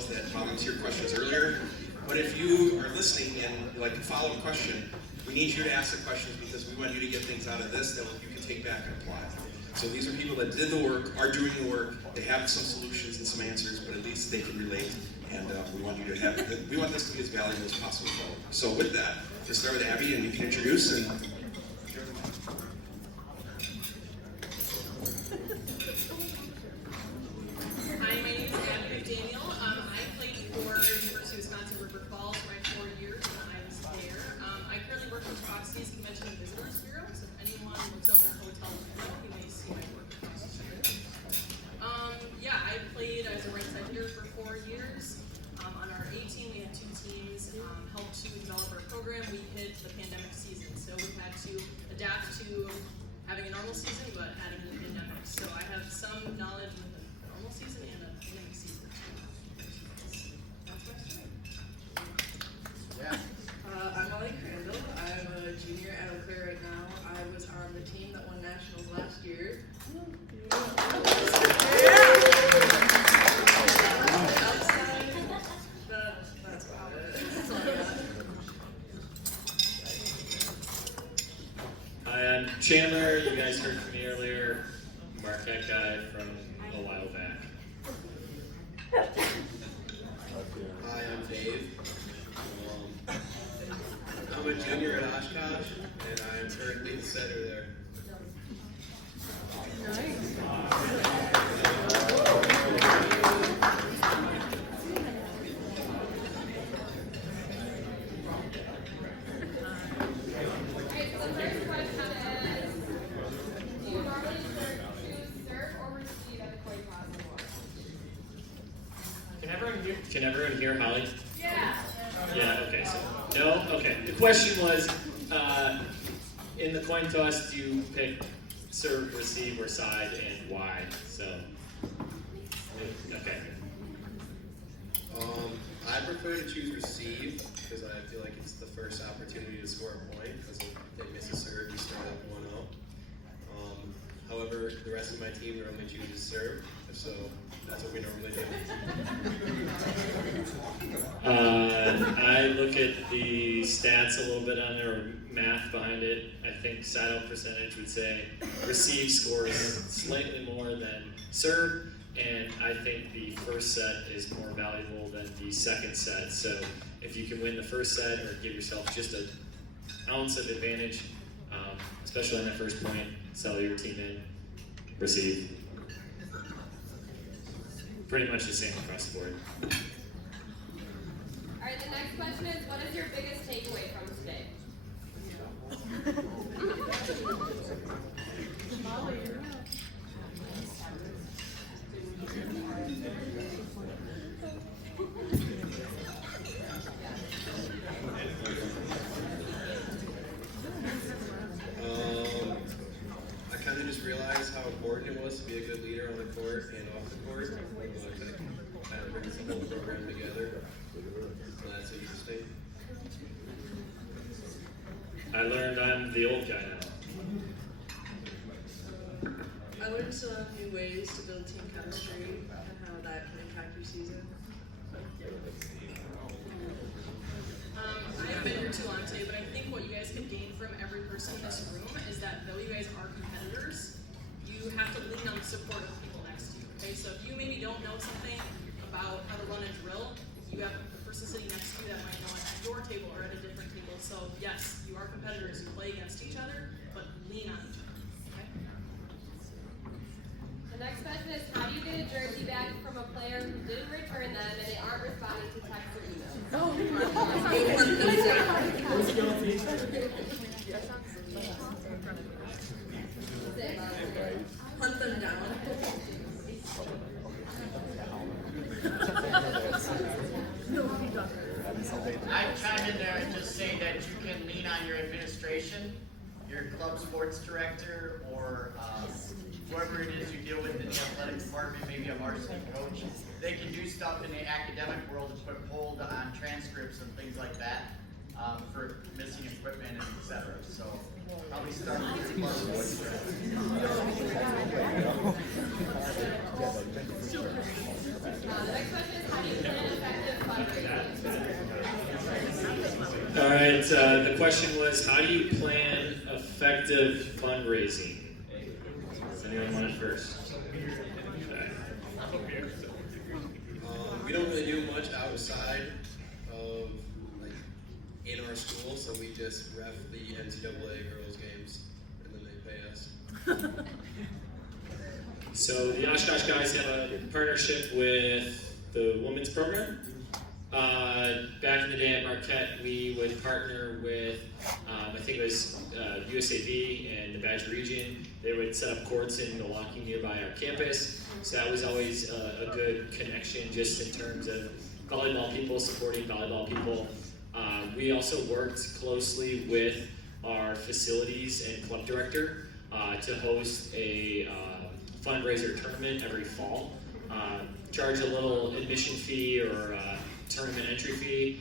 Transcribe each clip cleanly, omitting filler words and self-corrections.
those that volunteered questions earlier. But if you are listening and you'd like to follow a question, we need you to ask the questions because we want you to get things out of this that you can take back and apply. So these are people that did the work, are doing the work, they have some solutions and some answers, but at least they can relate, and we want you to have, we want this to be as valuable as possible. So with that, let's start with Abby, and you can introduce. And Hi, my name is Abby McDaniel. I played for University of Wisconsin River Falls for my 4 years when I was there. I currently work with Foxy's Convention and Visitors Bureau, so if anyone looks up their hotel window, you may see my work across the street. I played as a right side hitter for 4 years. On our A team, we had 2 teams, helped to develop our program. We hit the pandemic season, so we had to adapt to having a normal season, but having the pandemic. So I have some knowledge of the normal season and the pandemic season. That's my story. I'm Molly Crandall. I'm a junior at Eau Claire right now. I was on the team that won nationals last year. Hi, I'm Chandler. You guys heard from me earlier. Mark, that guy from a while back. Hi, I'm Dave. I'm a junior at Oshkosh, and I'm currently the setter there. Can everyone hear Holly? Yeah. Yeah, okay, so, no? Okay. The question was, in the coin toss, do you pick serve, receive, or side, and why? So, okay. I prefer to choose receive, because I feel like it's the first opportunity to score a point, because if they miss a serve, you start at 1-0. However, the rest of my team normally chooses serve, so that's what we normally do. I look at the stats a little bit on there, or math behind it. I think side out percentage would say receive scores slightly more than serve, and I think the first set is more valuable than the second set. So if you can win the first set or give yourself just an ounce of advantage, especially on that first point, sell your team in, receive. Pretty much the same across the board. All right, the next question is, what is your biggest takeaway from today? I kind of just realized how important it was to be a good leader on the court and off the court. Kind of brings the whole program together. So that's interesting. I learned I'm the old guy now. I learned some new ways to build team chemistry and how that can impact your season. I haven't been here too long today, but I think what you guys can gain from every person in this room is that though you guys are competitors, you have to lean on the support of people next to you. Okay, so if you maybe don't know something about how to run a drill, you have the person sitting next to you that might know it at your table or at a different table. So yes, you are competitors, you play against each other, but lean on each other. Okay? The next question is, how do you get a jersey back from a player who didn't return them and they aren't responding to text or emails? Hunt them down. I'd chime in there and just say that you can lean on your administration, your club sports director, or whoever it is you deal with in the athletic department, maybe a varsity coach. They can do stuff in the academic world to put hold on transcripts and things like that for missing equipment and etc. So probably start with your club sports director. The next question is, how do you plan right, the question was, how do you plan effective fundraising? Does anyone want it first? We don't really do much outside of, like, in our school, so we just ref the NCAA girls games, and then they pay us. So the Oshkosh guys have a partnership with the women's program. Back in the day at Marquette, we would partner with, I think it was USAV and the Badger region. They would set up courts in Milwaukee nearby our campus. So that was always a good connection just in terms of volleyball people supporting volleyball people. We also worked closely with our facilities and club director to host a fundraiser tournament every fall. Charge a little admission fee or tournament entry fee.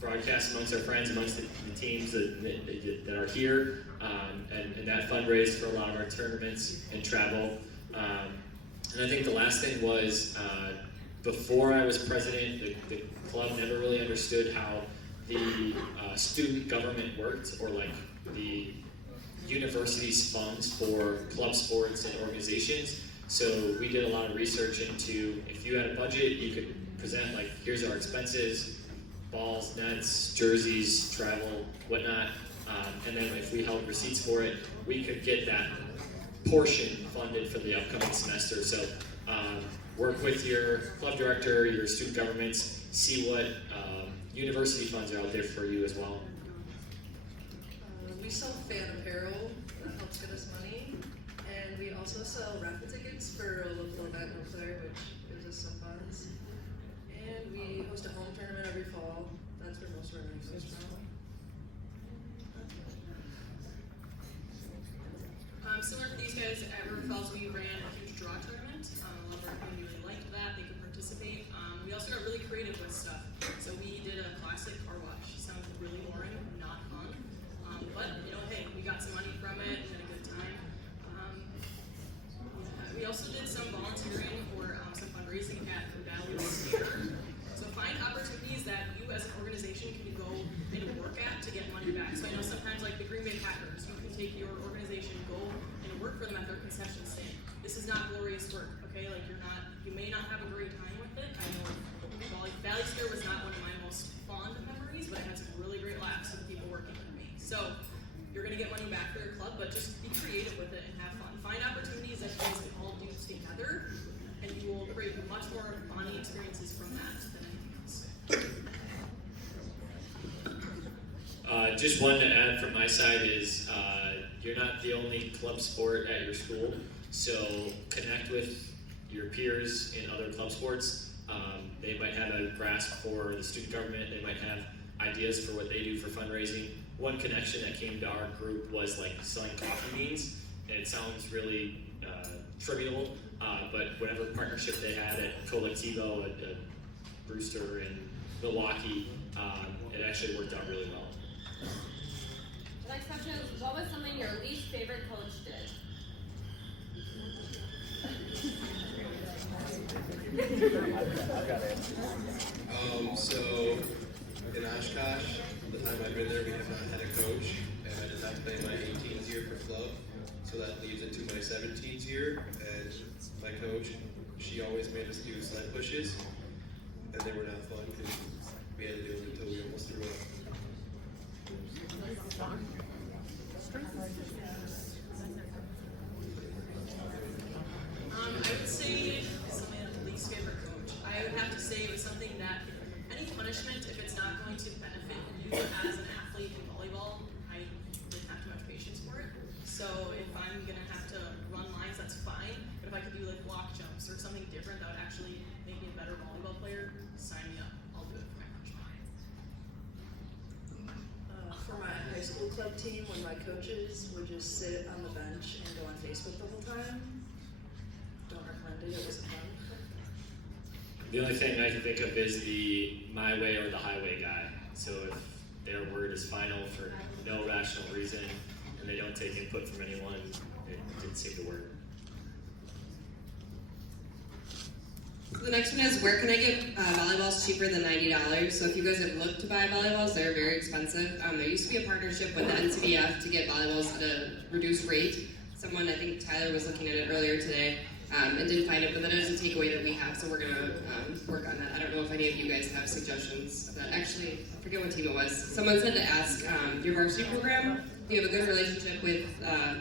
Broadcast amongst our friends, amongst the teams that are here, and that fundraised for a lot of our tournaments and travel. And I think the last thing was, before I was president, the club never really understood how the student government worked, or like the university's funds for club sports and organizations. So we did a lot of research into, if you had a budget, you could present like, here's our expenses, balls, nets, jerseys, travel, whatnot. And then if we held receipts for it, we could get that portion funded for the upcoming semester. So work with your club director, your student governments, see what university funds are out there for you as well. We sell fan apparel that helps get us money, and we also sell raffle tickets for a local event in Eau Claire, which gives us some funds. And we host a home tournament every fall. That's where most of our money comes from. Similar to these guys, at River Falls, we ran a huge draw tournament. A lot of our community really liked that. They could participate. We also got really creative with stuff. So we did a classic car wash. Sounds really boring, not fun. But, you know, hey, we got some money from it and had a good time. We also did some volunteering or some fundraising at WVC. So find opportunities that you as an organization can go and work at to get money back. So I know sometimes, like the Green Bay Packers, you can take your organization, go and work for them at their concession stand. This is not glorious work, okay? Like you may not have a great time with it. I know Valley Fair was not one of my most fond memories, but I had some really great laughs with people working with me. So you're gonna get money back for your club, but just be creative with it and have fun. Find opportunities that you guys can all do together, and you will create much more bonding experiences from that than anything else. Just one to add from my side is you're not the only club sport at your school, so connect with your peers in other club sports. They might have a grasp for the student government, they might have ideas for what they do for fundraising. One connection that came to our group was like selling coffee beans, and it sounds really trivial, but whatever partnership they had at Colectivo, at Brewster in Milwaukee, it actually worked out really well. The next question is, what was something your least favorite coach did? So in Oshkosh, the time I've been there, we have not had a coach, and I did not play my 18th year for club, so that leads into my 17th year. And my coach, she always made us do sled pushes, and they were not fun because we had to do them until we almost threw up. I would say something like the least favorite coach. I would have to say it was something that any punishment, if it's not going to benefit you as an athlete in volleyball, I didn't have too much patience for it. So if I'm gonna have to run lines, that's fine. But if I could do like block jumps or something different that would actually make me a better volleyball player, sign me up. I'll do it for my punishment. For my high school club team, when my coaches would just sit on the bench and go on Facebook the whole time, don't recommend it. It wasn't fun. The only thing I can think of is the my way or the highway guy. So if their word is final for no rational reason and they don't take input from anyone, it didn't seem to work. So the next one is, where can I get volleyballs cheaper than $90? So if you guys have looked to buy volleyballs, they're very expensive. There used to be a partnership with the NCBF to get volleyballs at a reduced rate. Someone, I think Tyler was looking at it earlier today, and didn't find it, but that is a takeaway that we have, so we're gonna work on that. I don't know if any of you guys have suggestions. But actually, I forget what team it was. Someone said to ask your varsity program, if you have a good relationship with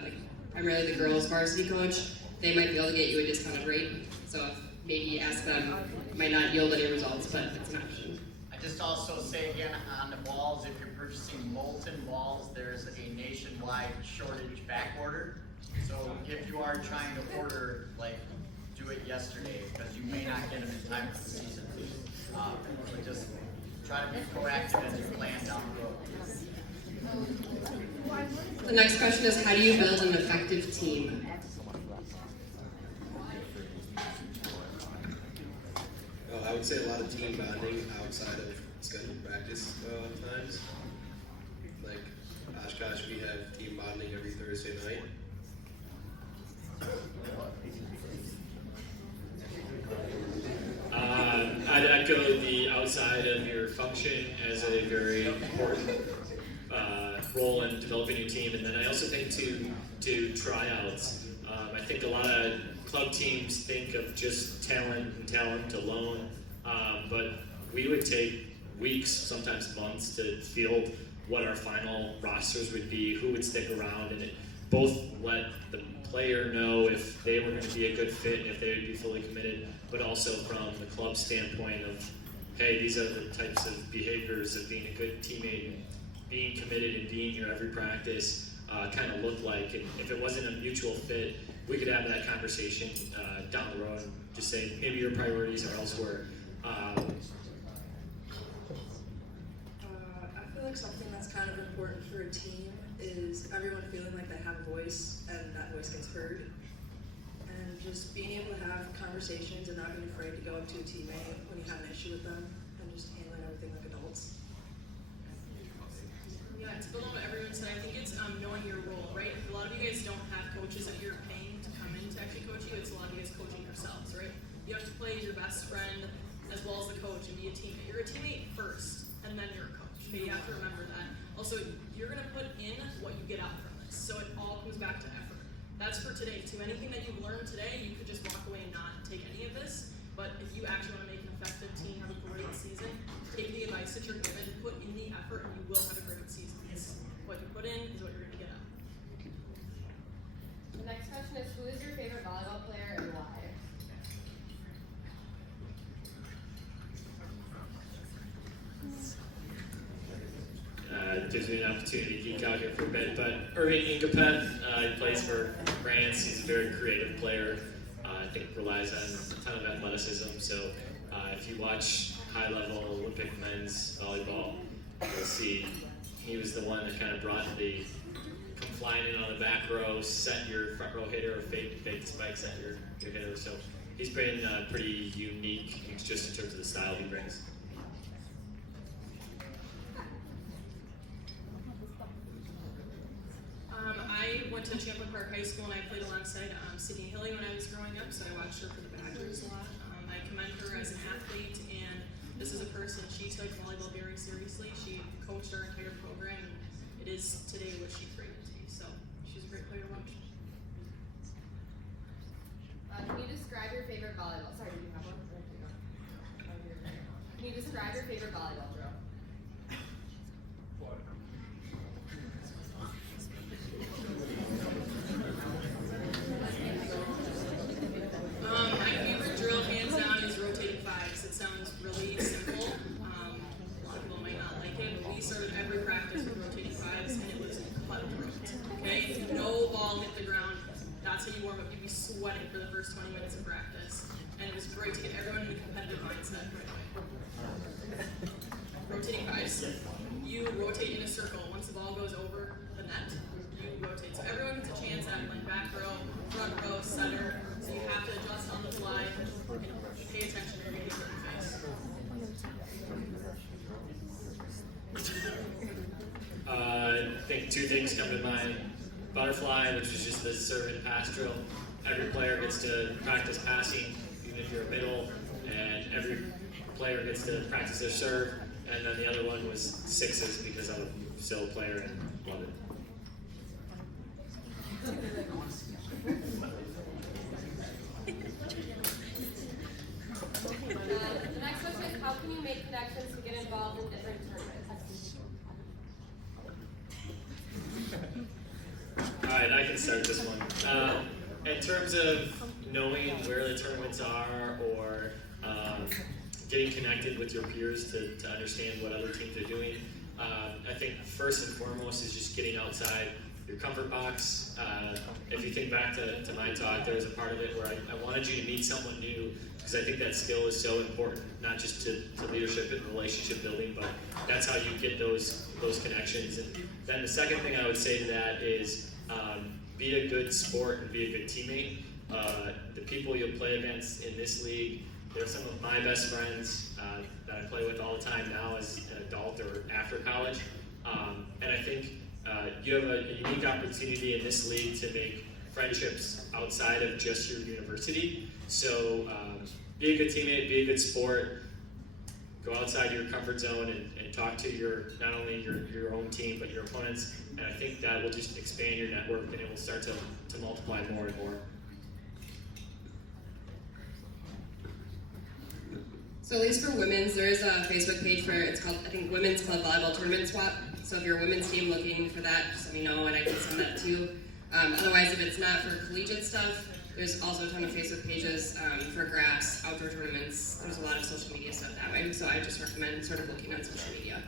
like primarily the girls varsity coach, they might be able to get you a discounted rate. So maybe ask them, it might not yield any results, but it's an option. I just also say again on the balls, if you're purchasing molten balls, there's a nationwide shortage back order. So if you are trying to order, like, do it yesterday, because you may not get them in time for the season. So just try to be proactive as you plan down the road. The next question is, how do you build an effective team? I would say a lot of team bonding outside of scheduled practice times. Like Oshkosh, we have team bonding every Thursday night. I'd echo the outside of your function as a very important role in developing your team, and then I also think to tryouts. I think a lot of club teams think of just talent alone, but we would take weeks, sometimes months, to field what our final rosters would be, who would stick around, and it both let the player know if they were going to be a good fit, if they would be fully committed, but also from the club standpoint of, hey, these are the types of behaviors of being a good teammate and being committed and being here every practice kind of look like. And if it wasn't a mutual fit, we could have that conversation down the road and just say, maybe your priorities are elsewhere. I feel like something that's kind of important for a team is everyone feeling like they have a voice and that voice gets heard. And just being able to have conversations and not being afraid to go up to a teammate when you have an issue with them and just handling everything like adults. Yeah, to build on what everyone said, I think it's knowing your role, right? A lot of you guys don't have coaches that you're paying to come in to actually coach you. It's a lot of you guys coaching yourselves, right? You have to play your best friend as well as the coach and be a teammate. You're a teammate first, and then you're a coach. Okay, you have to remember that. Also, you're gonna put in what you get out from this, so it all comes back to effort. That's for today too. Anything that you've learned today, you could just walk away and not take any of this. But if you actually want to make an effective team, have a great season, take the advice that you're given, put in the effort, and you will have a great season. It's what you put in is what you're gonna get out. The next question is, who is your favorite volleyball player and why? Gives me an opportunity to geek out here for a bit, but Irving Ingapet, he plays for France. He's a very creative player. I think relies on a ton of athleticism. So if you watch high-level Olympic men's volleyball, you'll see he was the one that kind of brought the come flying in on the back row, set your front row hitter, or fake the spikes at your hitter. So he's been pretty unique just in terms of the style he brings. I went to Champlain Park High School and I played alongside Sydney Hilly when I was growing up, so I watched her for the Badgers a lot. I commend her as an athlete, and this is a person, she took volleyball very seriously. She coached our entire program, and it is today what she created to be. So she's a great player to watch. Can you describe your favorite volleyball? Sorry, do you have one? Can you describe your favorite volleyball drill? My favorite drill, hands down, is rotating fives. It sounds really simple. A lot of people might not like it, but we started every practice with rotating fives, and it was cutthroat. Okay? No ball hit the ground. That's how you warm up. You'd be sweating for the first 20 minutes of practice. And it was great to get everyone in a competitive mindset right away. Rotating fives. You rotate in a circle. Once the ball goes over the net, you rotate. So everyone gets a chance at like back row, front row, center. So you have to adjust on the fly and pay attention or you're gonna get hurt in the face. I think two things come to mind. Butterfly, which is just the serve and pass drill. Every player gets to practice passing, even if you're a middle, every player gets to practice their serve, and then the other one was sixes because I'm still a player and love it. The next question is, how can you make connections to get involved in different tournaments? Alright, I can start this one. In terms of knowing where the tournaments are or getting connected with your peers to understand what other teams are doing, I think first and foremost is just getting outside your comfort box. If you think back to my talk, there was a part of it where I wanted you to meet someone new because I think that skill is so important, not just to leadership and relationship building, but that's how you get those connections. And then the second thing I would say to that is be a good sport and be a good teammate. The people you'll play against in this league, they're some of my best friends that I play with all the time now as an adult or after college. And I think you have a unique opportunity in this league to make friendships outside of just your university. So be a good teammate, be a good sport, go outside your comfort zone and talk to not only your own team, but your opponents. And I think that will just expand your network and it will start to multiply more and more. So at least for women's, there is a Facebook page for, it's called, I think, Women's Club Volleyball Tournament Swap. So if you're a women's team looking for that, just let me know and I can send that too. Otherwise, if it's not for collegiate stuff, there's also a ton of Facebook pages for grass, outdoor tournaments. There's a lot of social media stuff that way. So I just recommend sort of looking on social media.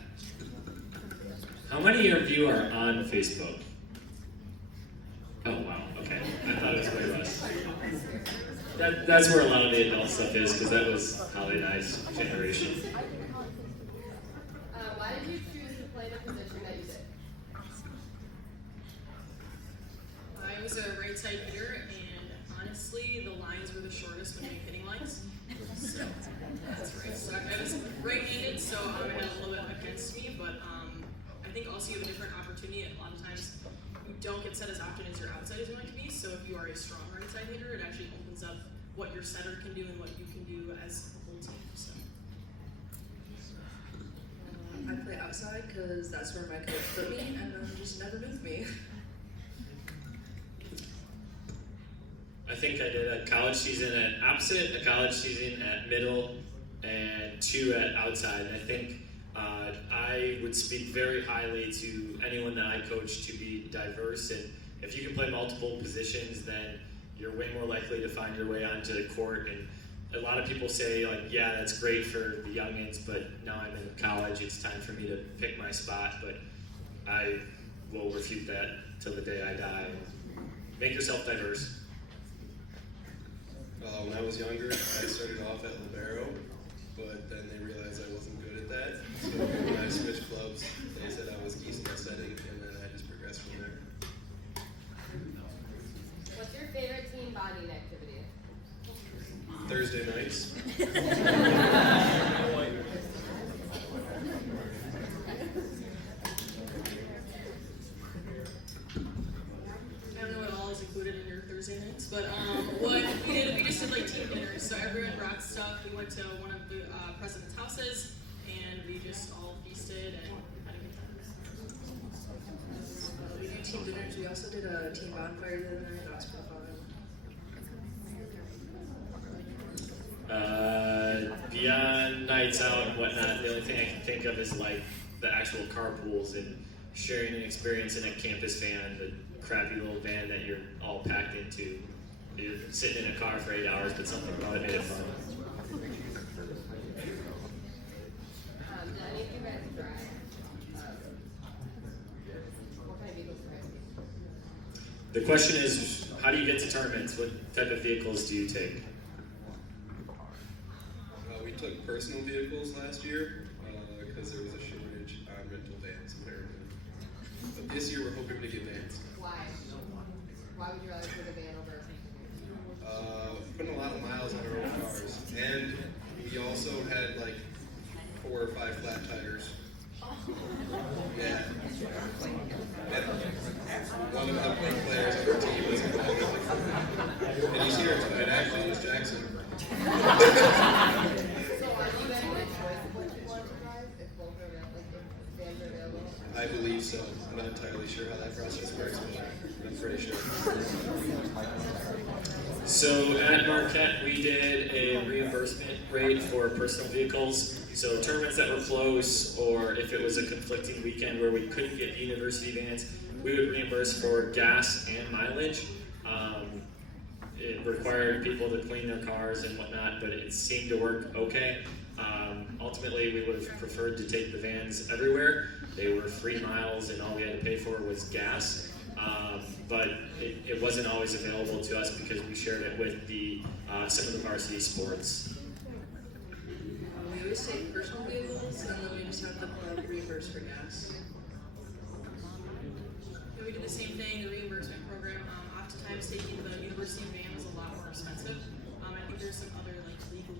How many of you are on Facebook? Oh wow, okay. I thought it was way less. That's where a lot of the adult stuff is, because that was Holly and I's generation. Why did you choose to play the position that you did? I was a right side hitter, and honestly, the lines were the shortest when doing hitting lines. So that's right. So I was right-handed, so I had a little bit against me, but I think also you have a different opportunity. A lot of times, you don't get set as often as your outside as you like to be. So if you are a strong right side hitter, it actually opens up what your setter can do and what you can do as a whole team. So. I play outside because that's where my coach put me, and just never moved me. I think I did a college season at opposite, a college season at middle, and 2 at outside. And I think I would speak very highly to anyone that I coach to be diverse. And if you can play multiple positions, then you're way more likely to find your way onto the court. And a lot of people say, like, yeah, that's great for the youngins, but now I'm in college, it's time for me to pick my spot. But I will refute that till the day I die. Make yourself diverse. When I was younger, I started off at libero, but then they realized I wasn't good at that. So when I switched clubs, they said I was decent at setting, and then I just progressed from there. What's your favorite team bonding activity? Thursday nights. I don't know what all is included in your Thursday nights, but what we just did like team dinners. So everyone brought stuff. We went to one of the president's houses, and we just all feasted and had a good time. We do team dinners. We also did a team bonfire the other night. That was pretty fun. Beyond nights out and whatnot, the only thing I can think of is like the actual carpools and sharing an experience in a campus van, the crappy little van that you're all packed into. You're sitting in a car for 8 hours, but something about it made it fun. Did any of you guys drive? What kind of vehicles drive? The question is, how do you get to tournaments? What type of vehicles do you take? We took personal vehicles last year because there was a shortage on rental vans apparently. But this year we're hoping to get vans. Why? Why would you rather take a van over a Putting a lot of miles on our own cars, and we also had like 4 or 5 flat tires. Yeah. And one of the big players on our team was involved. And he's here tonight. Actually, it's Jackson. So I believe so. I'm not entirely sure how that process works, but I'm pretty sure. So at Marquette, we did a reimbursement rate for personal vehicles. So tournaments that were close, or if it was a conflicting weekend where we couldn't get the university vans, we would reimburse for gas and mileage. It required people to clean their cars and whatnot, but it seemed to work okay. Ultimately, we would have preferred to take the vans everywhere. They were 3 miles, and all we had to pay for was gas. But it wasn't always available to us because we shared it with the some of the varsity sports. We always take personal vehicles, and then we just have the club reimburse for gas. Yeah, we did the same thing, the reimbursement program. Oftentimes taking the university van was a lot more expensive. I think there's some other like legal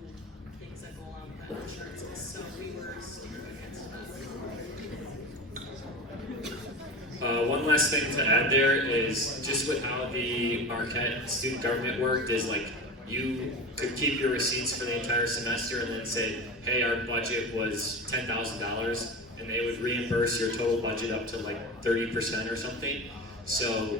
things that go along with that insurances. So we were super against that. One last thing to add there is just with how the Marquette student government worked is like you could keep your receipts for the entire semester and then say, hey, our budget was $10,000, and they would reimburse your total budget up to like 30% or something. So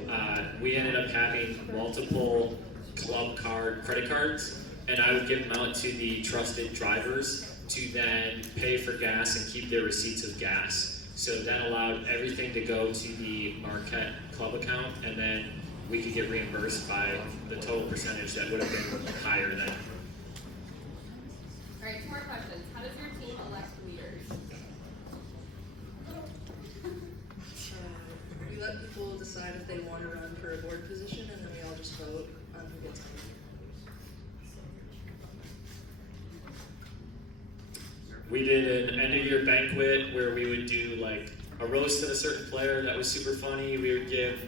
we ended up having multiple club card credit cards, and I would give them out to the trusted drivers to then pay for gas and keep their receipts of gas. So that allowed everything to go to the Marquette club account, and then we could get reimbursed by the total percentage that would have been higher then. All right, 2 more questions. How does your team elect leaders? We let people decide if they want to run for a board position, and then we all just vote on who gets on. We did an end-of-year banquet where we would do like a roast of a certain player that was super funny. We would give,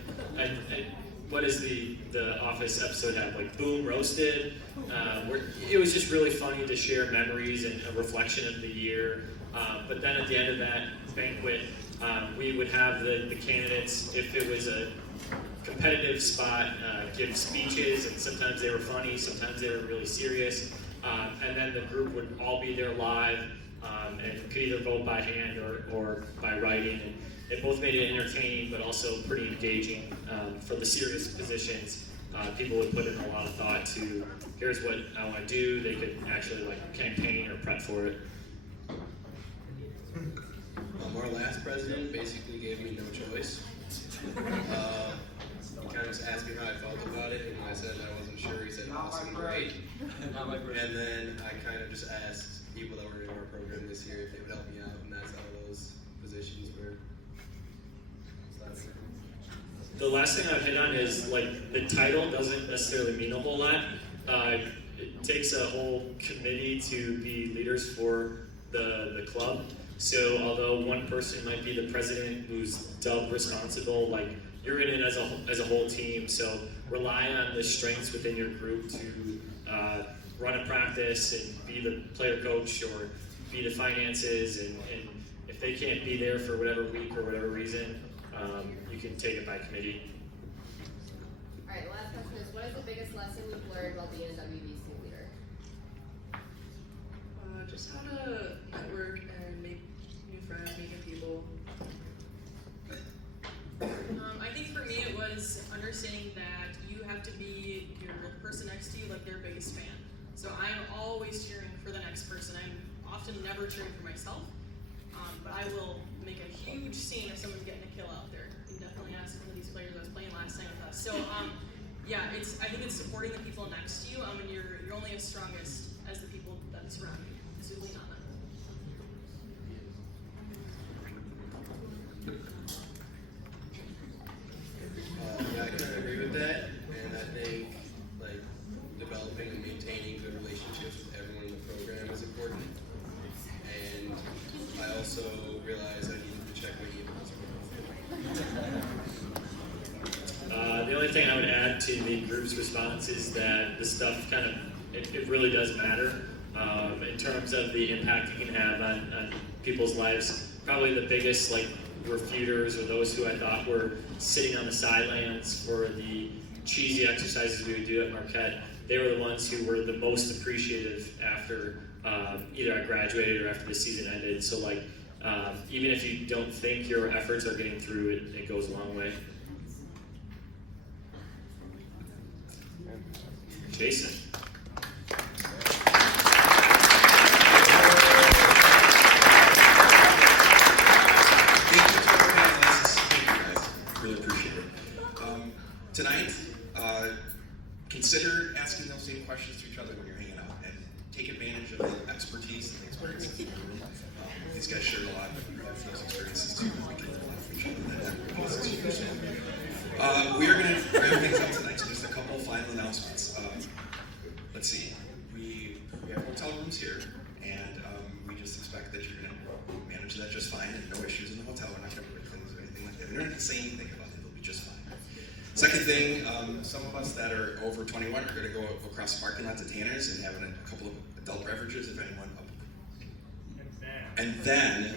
what does the Office episode have? Like Boom Roasted. It was just really funny to share memories and a reflection of the year. But then at the end of that banquet, we would have the candidates, if it was a competitive spot, give speeches, and sometimes they were funny, sometimes they were really serious. And then the group would all be there live. And could either vote by hand or by writing. And it both made it entertaining, but also pretty engaging. For the serious positions, people would put in a lot of thought to, here's what I want to do. They could actually like campaign or prep for it. Our last president basically gave me no choice. He kind of just asked me how I felt about it, and when I said I wasn't sure, he said, awesome, great. And then I kind of just asked people that were in our program this year if they would help me out, and that's how those positions were. The last thing I'd hit on is like the title doesn't necessarily mean a whole lot. It takes a whole committee to be leaders for the club. So although one person might be the president who's dubbed responsible, like you're in it as a whole team. So rely on the strengths within your group to run a practice and be the player coach or be the finances, and if they can't be there for whatever week or whatever reason, you can take it by committee. All right, the last question is, what is the biggest lesson you've learned while being a WVC leader? Just how to network and make new friends, meet new people. I think for me it was understanding that you have to be the person next to you like their biggest fan. So I'm always cheering for the next person. I'm often never cheering for myself, but I will make a huge scene if someone's getting a kill out there. You can definitely ask one of these players that was playing last night with us. So yeah, I think it's supporting the people next to you, and you're only as strong as the people that surround you. So lean on them. Yeah, I kind of agree with that, and I think like developing and maintaining good relationships with everyone in the program is important. And I also realized I needed to check my emails more. The only thing I would add to the group's response is that the stuff kind of, it really does matter in terms of the impact it can have on people's lives. Probably the biggest like refuters or those who I thought were sitting on the sidelines for the cheesy exercises we would do at Marquette, they were the ones who were the most appreciative after either I graduated or after the season ended. So like Even if you don't think your efforts are getting through, it goes a long way. Jason. Tonight, consider asking those same questions to each other when you're hanging out, and take advantage of the expertise and the experiences in the room. These guys shared a lot of those experiences too. We can learn a lot from each other. We are going to wrap things up tonight, so just a couple final announcements. Let's see. We have hotel rooms here, and we just expect that you're going to manage that just fine, and no issues in the hotel. We're not going to break things or anything like that. We don't have to say anything about it. It'll be just fine. Second thing, some of us that are over 21 are going to go across the parking lot to Tanner's and have a couple of adult beverages, if anyone. And then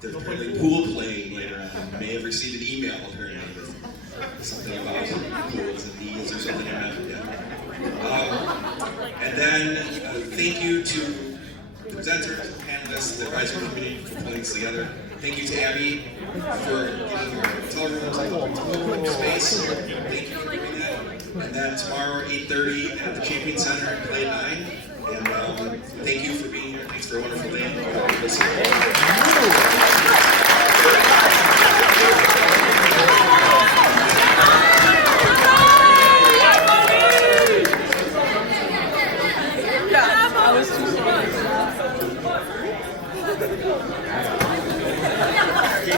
there's apparently pool playing later on. You may have received an email apparently with something about pools and needs or something. And then thank you to the presenters, the panelists, the advisory committee for pulling this together. Thank you to Abby for giving our hotel rooms a space. Thank you for doing that. And then tomorrow at 8:30 at the Champion Center at Play 9. And thank you for being here. Thanks for a wonderful day.